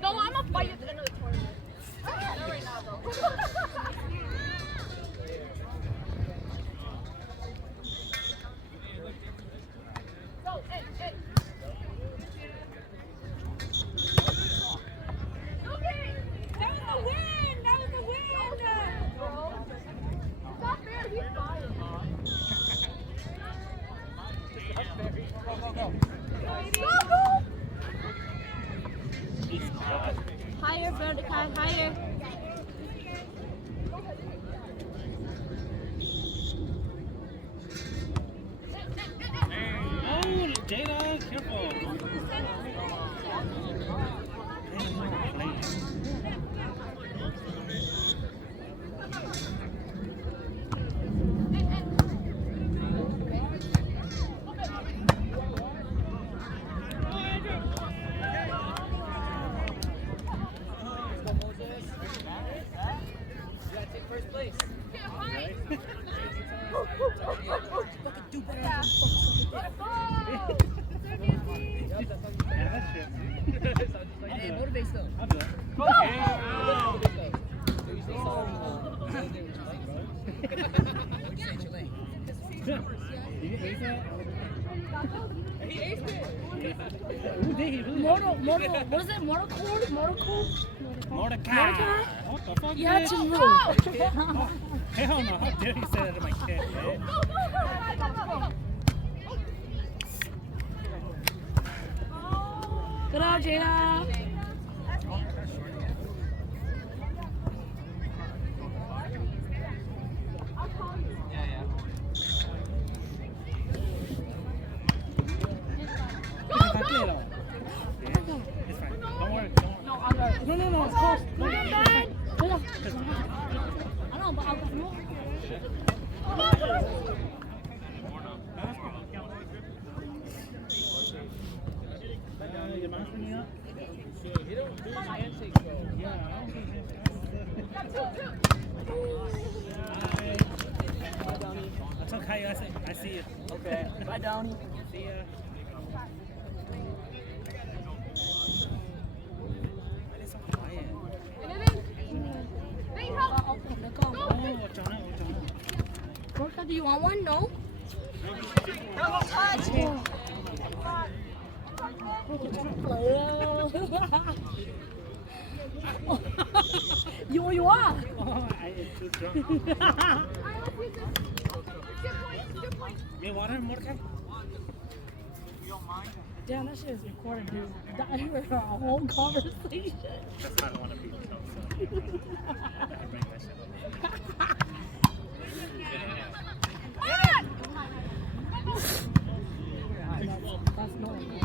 No, I'm gonna fight at the end of the tournament. Not right now, though. Go, hey, hey. Okay, that was the win. That was the win. It's not fair. He's fine. Go, go. Higher, Vertical, higher. Oh, Jada, careful. Mortal, what is it? Mortal Core? Mordecai. What the fuck? Yeah, bitch? to move. Oh, hell no. How dare you say that to my kid, man? Good job, Jada. It's fine. Don't worry. No, it's close. No, Not bad. Good job. I know, but I'll go. Your mom's bringing up? He don't do his handshakes though. Yeah, I don't think it's okay. I see you. Okay. Bye, Downey. See ya. Why is it so quiet? Oh, Jonah. Mortal, do you want one? No? You are. Oh, I am too drunk. Me water, Mordecai? Damn, that shit is recorded, dude. That heard our whole conversation. That's not one of these. So. I bring that shit up. That's normal.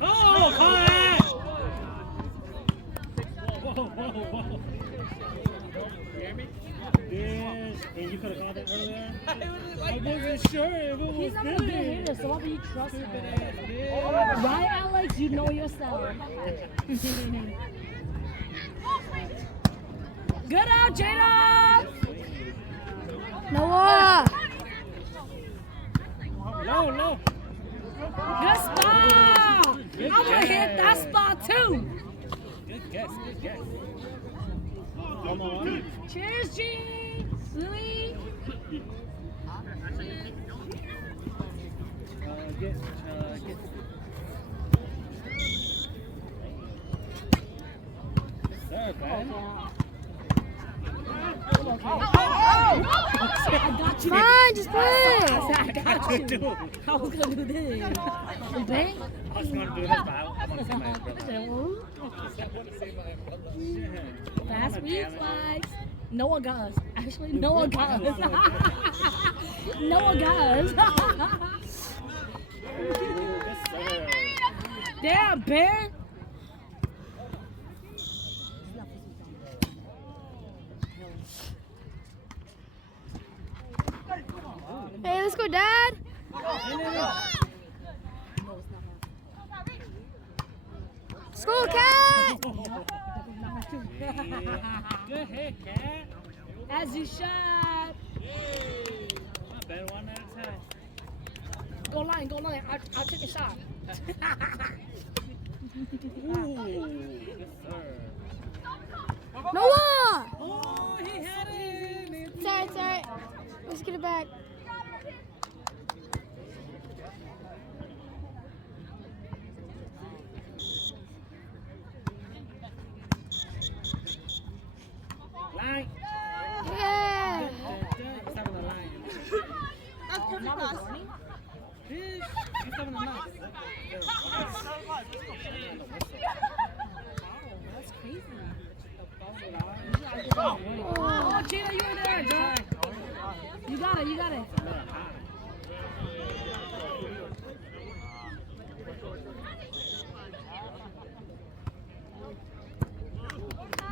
Oh, fire! Whoa. Yes, and you could have got it earlier. I wasn't sure if it was He's not a good hitter, so why do you trust him? Right, Alex? You know yourself. Good out, Jada! Noah! Low. Good spot! I'm gonna hit that spot too! Good guess. Come on. Cheers, G! Lily! Get. Sir, man. I got you. Fine, just play. I got you. Do. I was gonna do this. Bang? I was going to do this, but I want to see my umbrella. Fast reflex. Noah got us. Actually, Noah got us. Noah got us. Damn, bear. Hey, let's go, Dad. School cat. Good hit, cat. As you should. Not bad, 1 at a time. Go line. I'll take a shot. Ooh, yes, sir. Noah. Oh, he had it. It's alright. Let's get it back. Line. Yeah. He's having a line. That's perfect pass. He's having a line. That's crazy. Oh. Oh, Gina, you were there, girl. You got it.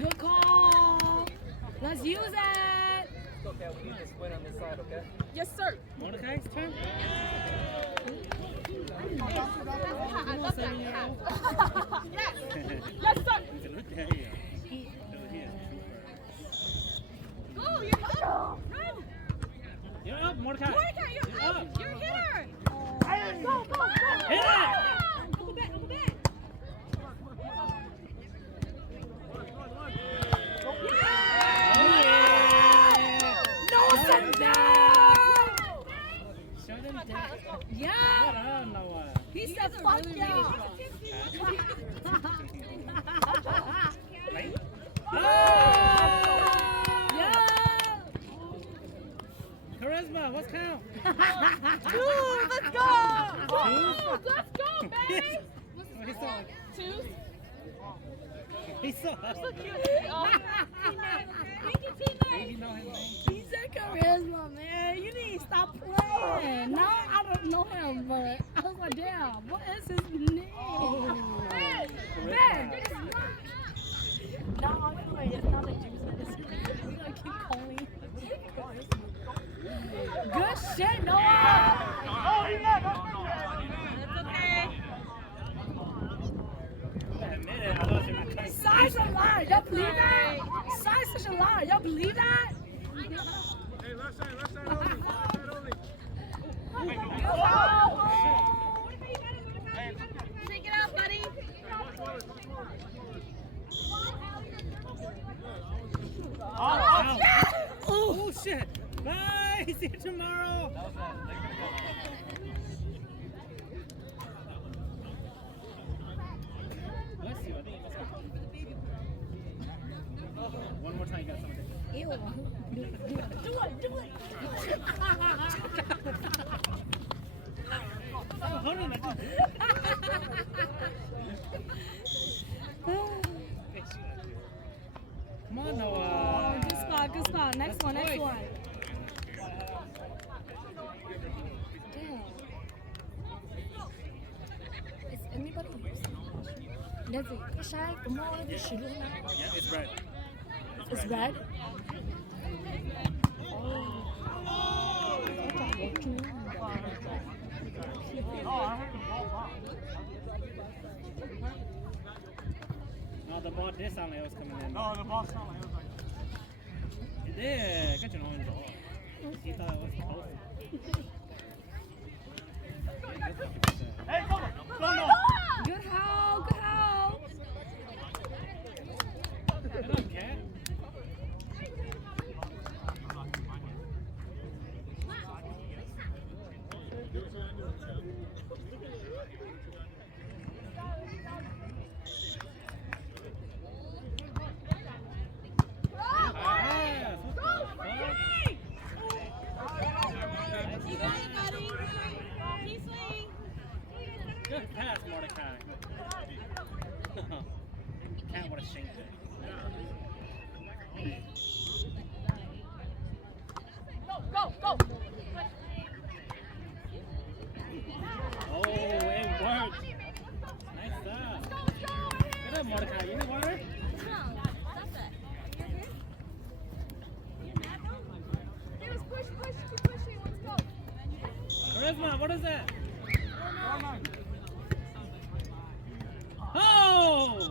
Good call. Let's use it. Okay, we need to split on this side, okay? Yes, sir. Mordecai's turn. I love that cat. Yes. Yes, sir. Look at him. Go, you're up. Run. You're up, Mordecai. Mordecai, you're up. You're a hitter. Go. Hit it. Go back. No, sit down. Shut him down. Yeah. What up, Noah? He said, fuck yeah. Right? Yeah. Charisma, what's count? Dude, let's go. Let's go, baby. He saw. Twos. He saw. So cute. Thank you, teammate. You know his name. He said charisma, man. You need to stop playing. No, I don't know him, but I was like, damn, what is his name? Ben. No, I'm playing. It's not a juice medicine. We're going to keep calling. Good shit, Noah. That's okay. Size a lie. Y'all believe that? Size such a lie. Y'all believe that? Hey, left side only. Take it out, buddy. Oh, shit. Bye. See you tomorrow. Bless you. I think one more time, you got something. Ew. Do it. Oh, hold on. Come on, Noah. Good spot. Next one. Damn. Is anybody That's it. Shy, come on, this should Yeah, it's red. It's red. No, the ball did sound like it was coming in. No, the ball sounded like it was like. It did. Got your own ball. He thought it was close. Hey, come on! No! Good how. Get up, cat. Good pass, Mordecai. Cat would have shanked it. Go. Oh, it worked. Nice stuff. Good up, Mordecai. You need water? Push, keep pushing, let's go. Charisma, what is that? Oh!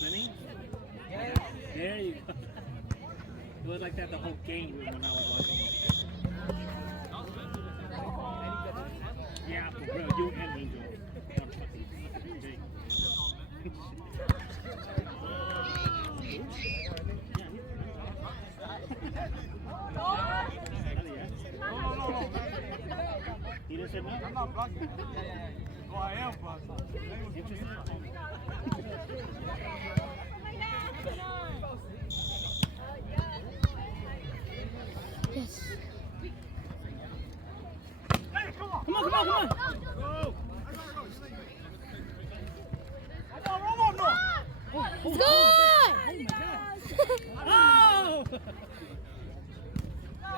spinning? There you go. It was like that the whole game when I was watching. Yeah, for real, you and Angel. He didn't say no? I'm not blocking. Well, I am blocking. Yes. Hey, come on. Come on, come on, come on! Go. Come on, no. It's good! Oh!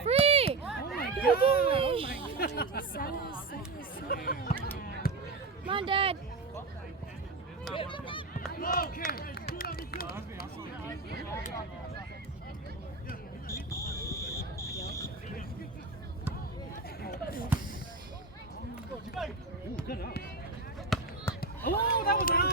Free! Oh my god! Oh my god! Sad. Come on, Dad. Okay. Ooh, good up. Oh, that was out!